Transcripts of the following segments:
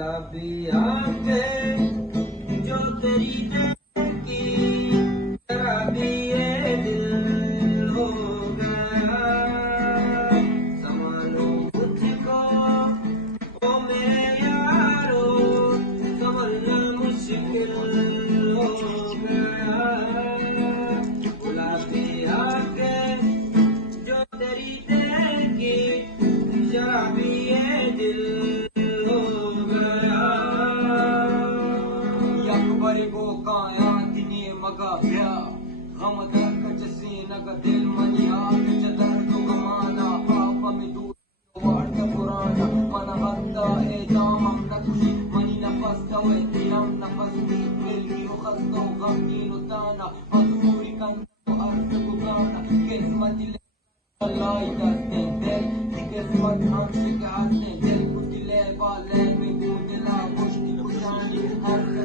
गुलाबी आंखें जो तेरी की शराबी ये दिल हो गया। संभालो मुझको ओ मेरे यारो, संभलना मुश्किल हो गया। गुलाबी आंखें जो तेरी की शराबी ये दिल Barigo kaya tini magabya Ramadan ka jasina ka dil maniya ka jadar ko kamana Papa me du warta purana mana hatta e damam na kushi mani nafas dawe tiram nafas di dil yo khasta ghamti nutana mazuri kan arta gudana kismat dil Allah idaste del kismat hamse ke hathne del kudile wale me dila mushkil kushani arta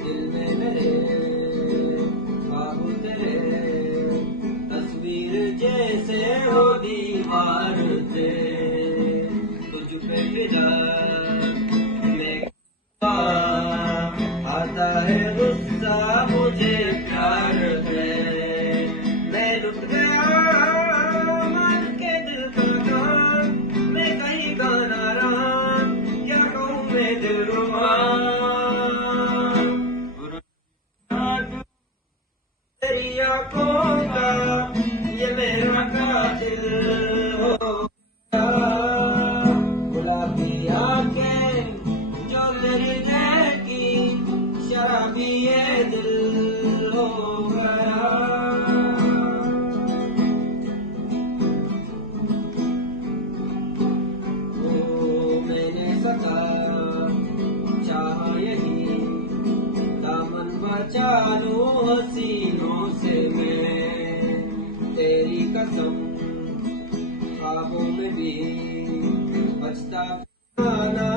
दिल में मेरे बाबू तेरे तस्वीर जैसे हो दीवार से तुझ पे फिदा मैं आता है गुस्सा मुझे प्यार से मैं लुट गया तेरी आंखों का ये मेरा कातिल हो गया। गुलाबी आंखें जो तेरी की शराबी ये दिल हो गया। ओ मैंने सका चाह यही दामन बचा लूं हसीनों से मैं तेरी कसम ख्वाबों में भी बचता ना